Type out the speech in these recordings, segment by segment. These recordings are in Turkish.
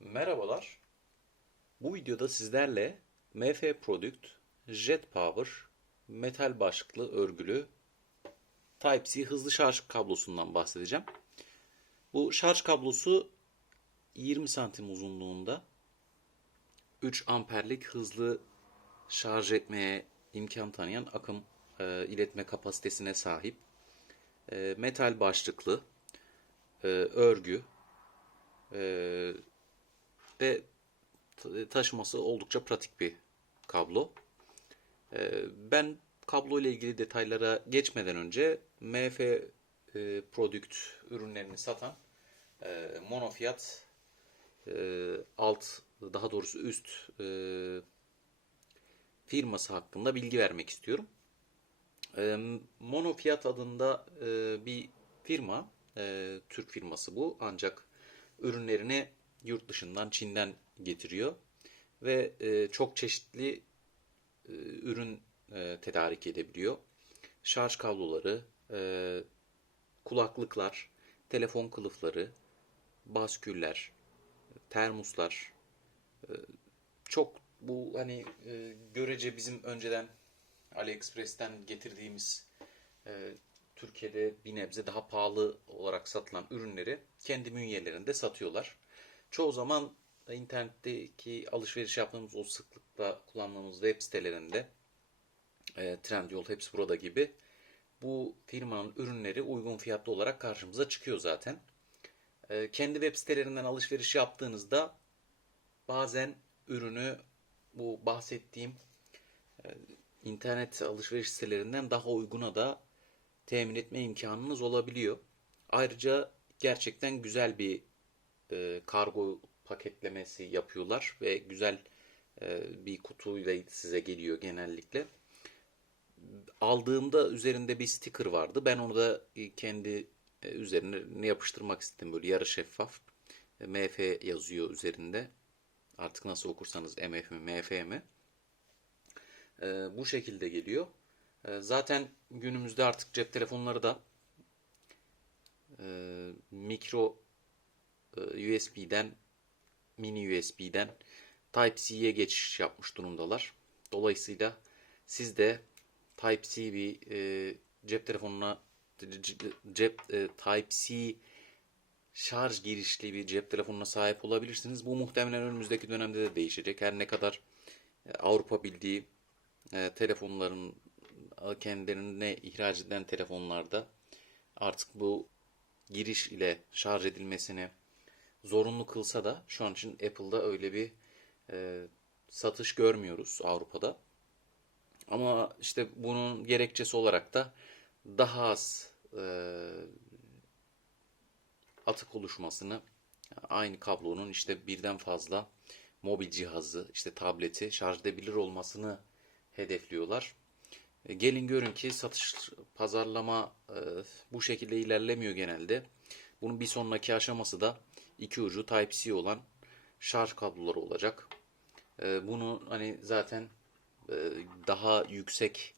Merhabalar. Bu videoda sizlerle MF Product Jet Power metal başlıklı örgülü Type-C hızlı şarj kablosundan bahsedeceğim. Bu şarj kablosu 20 santim uzunluğunda 3 amperlik hızlı şarj etmeye imkan tanıyan akım e, iletme kapasitesine sahip. E, metal başlıklı e, örgü e, ve ta- taşıması oldukça pratik bir kablo. E, ben kablo ile ilgili detaylara geçmeden önce MF e, Product ürünlerini satan e, monofiyat e, alt daha doğrusu üst e, firması hakkında bilgi vermek istiyorum. E, Monofiyat adında e, bir firma, e, Türk firması bu. Ancak ürünlerini yurt dışından, Çin'den getiriyor ve e, çok çeşitli e, ürün e, tedarik edebiliyor. Şarj kabloları, e, kulaklıklar, telefon kılıfları, basküller, termoslar, çok bu hani e, görece bizim önceden AliExpress'ten getirdiğimiz e, Türkiye'de bir nebze daha pahalı olarak satılan ürünleri kendi münyelerinde satıyorlar. Çoğu zaman internetteki alışveriş yaptığımız o sıklıkla kullandığımız web sitelerinde e, Trendyol, Hepsi Burada gibi bu firmanın ürünleri uygun fiyatlı olarak karşımıza çıkıyor zaten. E, kendi web sitelerinden alışveriş yaptığınızda bazen ürünü bu bahsettiğim e, internet alışveriş sitelerinden daha uyguna da temin etme imkanınız olabiliyor. Ayrıca gerçekten güzel bir e, kargo paketlemesi yapıyorlar ve güzel e, bir kutuyla size geliyor genellikle. Aldığımda üzerinde bir sticker vardı. Ben onu da kendi e, üzerine yapıştırmak istedim böyle yarı şeffaf. E, MF yazıyor üzerinde. Artık nasıl okursanız MF mi MF mi. E, bu şekilde geliyor. E, zaten günümüzde artık cep telefonları da e, mikro USB'den mini USB'den Type-C'ye geçiş yapmış durumdalar. Dolayısıyla siz de Type-C bir e, cep telefonuna cep e, Type-C şarj girişli bir cep telefonuna sahip olabilirsiniz. Bu muhtemelen önümüzdeki dönemde de değişecek. Her ne kadar e, Avrupa bildiği e, telefonların e, kendilerine ihraç edilen telefonlarda artık bu giriş ile şarj edilmesini zorunlu kılsa da şu an için Apple'da öyle bir e, satış görmüyoruz Avrupa'da. Ama işte bunun gerekçesi olarak da daha az e, atık oluşmasını aynı kablonun işte birden fazla mobil cihazı işte tableti şarj edebilir olmasını hedefliyorlar. E, Gelin görün ki satış pazarlama e, bu şekilde ilerlemiyor genelde. Bunun bir sonraki aşaması da iki ucu Type-C olan şarj kabloları olacak. E, Bunu hani zaten e, daha yüksek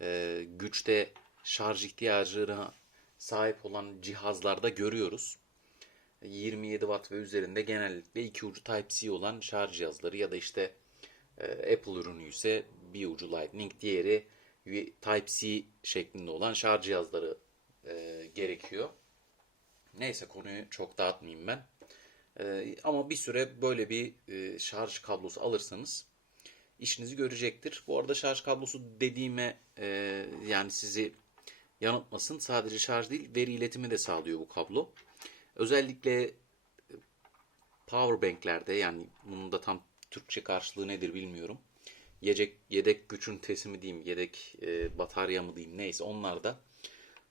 e, güçte şarj ihtiyacına sahip olan cihazlarda görüyoruz. 27 watt ve üzerinde genellikle iki ucu Type-C olan şarj cihazları ya da işte e, Apple ürünü ise bir ucu Lightning, diğeri Type-C şeklinde olan şarj cihazları e, gerekiyor. Neyse konuyu çok dağıtmayayım ben. E, ama bir süre böyle bir e, şarj kablosu alırsanız işinizi görecektir. Bu arada şarj kablosu dediğime e, yani sizi yanıltmasın. Sadece şarj değil veri iletimi de sağlıyor bu kablo. Özellikle power banklerde yani bunun da tam Türkçe karşılığı nedir bilmiyorum. Yedek, yedek gücün tesimi diyeyim, yedek e, batarya mı diyeyim neyse onlarda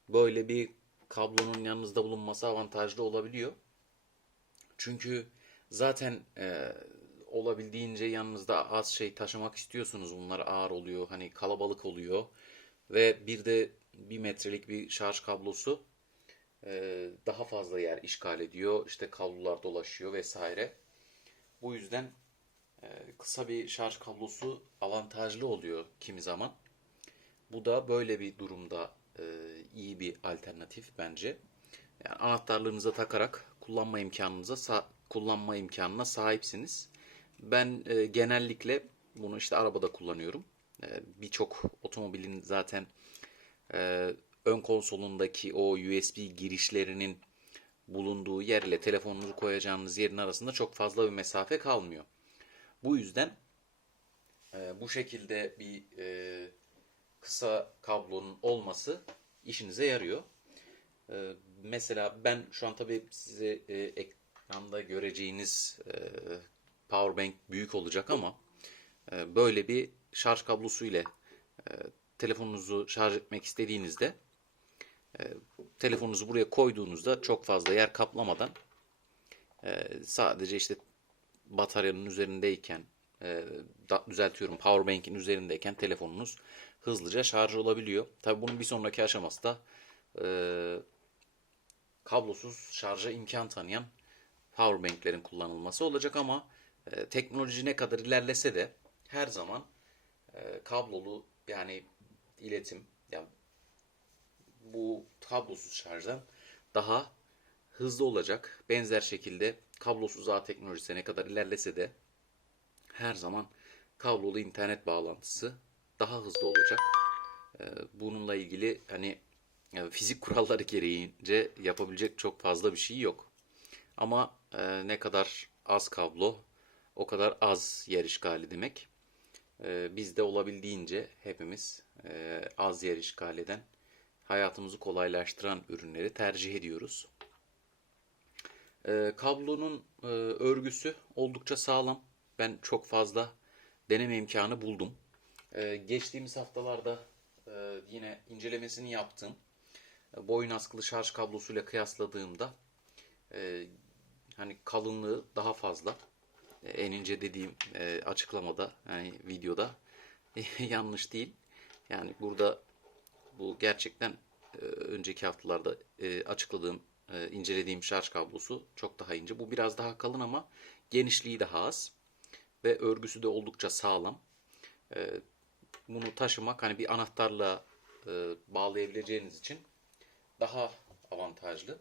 böyle bir kablonun yanınızda bulunması avantajlı olabiliyor. Çünkü zaten e, olabildiğince yanınızda az şey taşımak istiyorsunuz. Bunlar ağır oluyor, hani kalabalık oluyor ve bir de bir metrelik bir şarj kablosu e, daha fazla yer işgal ediyor. İşte kablolar dolaşıyor vesaire. Bu yüzden e, kısa bir şarj kablosu avantajlı oluyor kimi zaman. Bu da böyle bir durumda e, iyi bir alternatif bence. Yani anahtarlığınıza takarak kullanma imkanınıza kullanma imkanına sahipsiniz. Ben e, genellikle bunu işte arabada kullanıyorum. E, Birçok otomobilin zaten e, ön konsolundaki o USB girişlerinin bulunduğu yer ile telefonunuzu koyacağınız yerin arasında çok fazla bir mesafe kalmıyor. Bu yüzden e, bu şekilde bir e, kısa kablonun olması işinize yarıyor. E, mesela ben şu an tabii size e, ekranda göreceğiniz e, powerbank büyük olacak ama e, böyle bir şarj kablosu ile e, telefonunuzu şarj etmek istediğinizde e, telefonunuzu buraya koyduğunuzda çok fazla yer kaplamadan e, sadece işte bataryanın üzerindeyken e, da, düzeltiyorum powerbank'in üzerindeyken telefonunuz hızlıca şarj olabiliyor. Tabi bunun bir sonraki aşaması da e, kablosuz şarja imkan tanıyan powerbank'lerin kullanılması olacak ama e, teknoloji ne kadar ilerlese de her zaman e, kablolu yani iletim yani bu kablosuz şarjdan daha hızlı olacak. Benzer şekilde kablosuz ağ teknolojisi ne kadar ilerlese de her zaman kablolu internet bağlantısı daha hızlı olacak. Ee, Bununla ilgili hani e, fizik kuralları gereğince yapabilecek çok fazla bir şey yok. Ama e, ne kadar az kablo o kadar az yer işgali demek. E, Biz de olabildiğince hepimiz e, az yer işgal eden, hayatımızı kolaylaştıran ürünleri tercih ediyoruz. E, kablonun e, örgüsü oldukça sağlam. Ben çok fazla deneme imkanı buldum. E, geçtiğimiz haftalarda e, yine incelemesini yaptım. Boyun askılı şarj kablosuyla kıyasladığımda e, hani kalınlığı daha fazla. E, en ince dediğim e, açıklamada yani videoda yanlış değil. Yani burada bu gerçekten e, önceki haftalarda e, açıkladığım, e, incelediğim şarj kablosu çok daha ince. Bu biraz daha kalın ama genişliği daha az ve örgüsü de oldukça sağlam. E, bunu taşımak hani bir anahtarla e, bağlayabileceğiniz için daha avantajlı.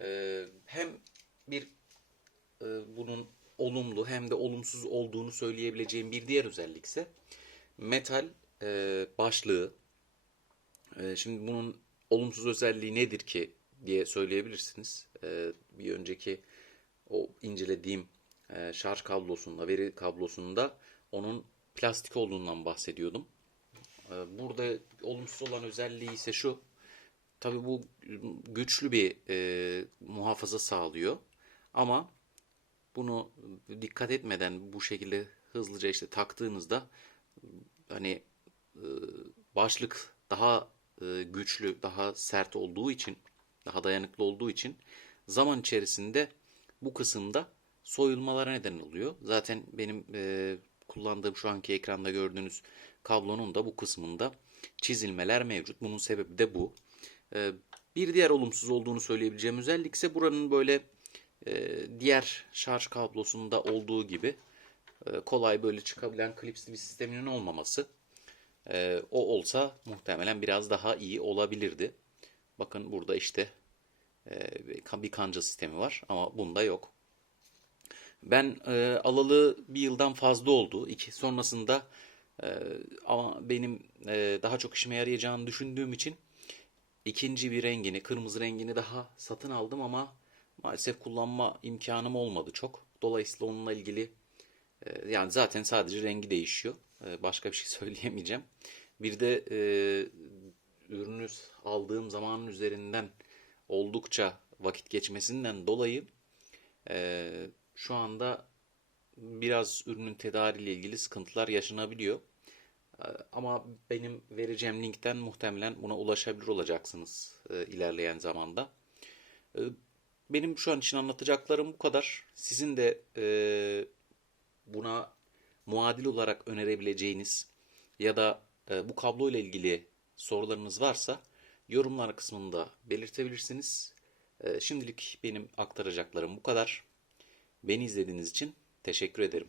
E, hem bir e, bunun olumlu hem de olumsuz olduğunu söyleyebileceğim bir diğer özellik ise metal e, başlığı. E, şimdi bunun olumsuz özelliği nedir ki diye söyleyebilirsiniz. E, bir önceki o incelediğim e, şarj kablosunda, veri kablosunda onun plastik olduğundan bahsediyordum. E, burada olumsuz olan özelliği ise şu. Tabii bu güçlü bir e, muhafaza sağlıyor. Ama bunu dikkat etmeden bu şekilde hızlıca işte taktığınızda hani e, başlık daha e, güçlü, daha sert olduğu için, daha dayanıklı olduğu için zaman içerisinde bu kısımda soyulmalara neden oluyor. Zaten benim e, kullandığım şu anki ekranda gördüğünüz kablonun da bu kısmında çizilmeler mevcut. Bunun sebebi de bu. E, bir diğer olumsuz olduğunu söyleyebileceğim özellik ise buranın böyle e, diğer şarj kablosunda olduğu gibi e, kolay böyle çıkabilen klipsli bir sisteminin olmaması. E, o olsa muhtemelen biraz daha iyi olabilirdi. Bakın burada işte bir kanca sistemi var ama bunda yok. Ben alalı bir yıldan fazla oldu. İki, sonrasında ama benim daha çok işime yarayacağını düşündüğüm için ikinci bir rengini, kırmızı rengini daha satın aldım ama maalesef kullanma imkanım olmadı çok. Dolayısıyla onunla ilgili e, yani zaten sadece rengi değişiyor. E, başka bir şey söyleyemeyeceğim. Bir de e, ürünü aldığım zamanın üzerinden oldukça vakit geçmesinden dolayı e, şu anda biraz ürünün tedariğiyle ilgili sıkıntılar yaşanabiliyor. E, Ama benim vereceğim linkten muhtemelen buna ulaşabilir olacaksınız e, ilerleyen zamanda. E, Benim şu an için anlatacaklarım bu kadar. Sizin de e, buna muadil olarak önerebileceğiniz ya da e, bu kablo ile ilgili sorularınız varsa yorumlar kısmında belirtebilirsiniz. Şimdilik benim aktaracaklarım bu kadar. Beni izlediğiniz için teşekkür ederim.